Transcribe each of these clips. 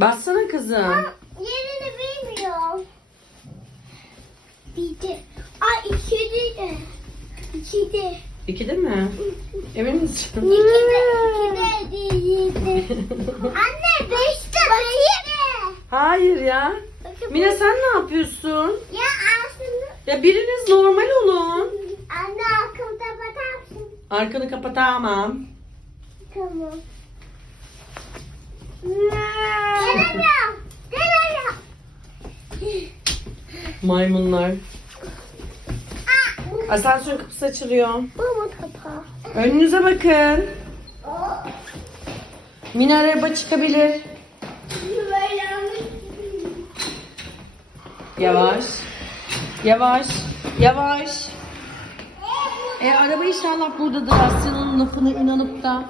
Bassana kızım. Yerini bilmiyorum. Bir de. Ay ikide de. İkide. İkide mi? Emin misin? İkide. İkide değildi. Anne beşte. Beşte. Hayır ya. Bakın Mine sen ne yapıyorsun? Ya aslında. Ya biriniz normal olun. Anne bakar mısın? Arkanı kapatamam. Tamam. Maymunlar. Aa, Asansör kapısı açılıyor. Mu kapağı? Önünüze bakın. Mine araba çıkabilir. Yavaş. Yavaş. Yavaş. E araba inşallah buradadır Asya'nın lafına inanıp da.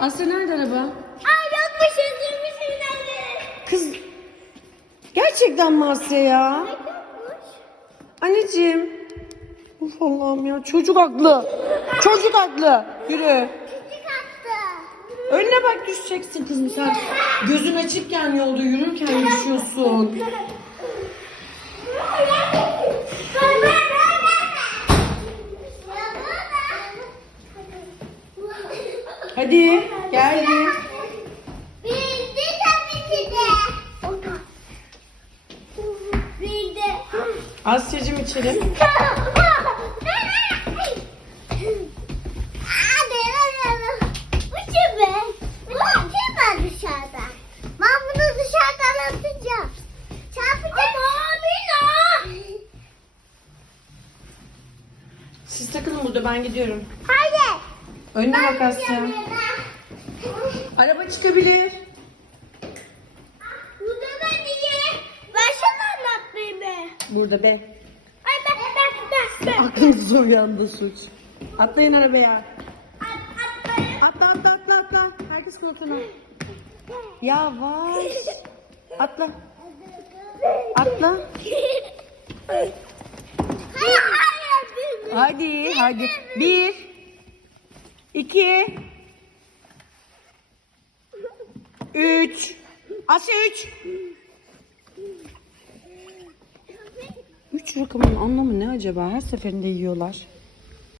Asya nerede araba? Ay yokmuş gerçekten mi Asya ya? Anneciğim. Uf Allah'ım ya çocuk haklı. Çocuk haklı. Yürü. Önüne bak düşeceksin kızım sen. Gözün açıkken yolda yürürken düşüyorsun. Hadi geldi. Çarpacağım. Amina. Siz takılın burada ben gidiyorum. Hayır. Önüne bak Asya. Araba çıkabilir. Bu da ben diye. Başını anlatmayayım be. Burada be. Ay ben ben ben ben. Aklınızda uyandı suç. Atlayın arabaya. At, at, Atla atla atla atla. Herkes koltuğuna. Yavaş. Atla. Atla. Hayır hayır. bilmiyorum. Hadi hadi. Bir. iki, Üç. Asya üç. Üç rakamın anlamı ne acaba? Her seferinde yiyorlar.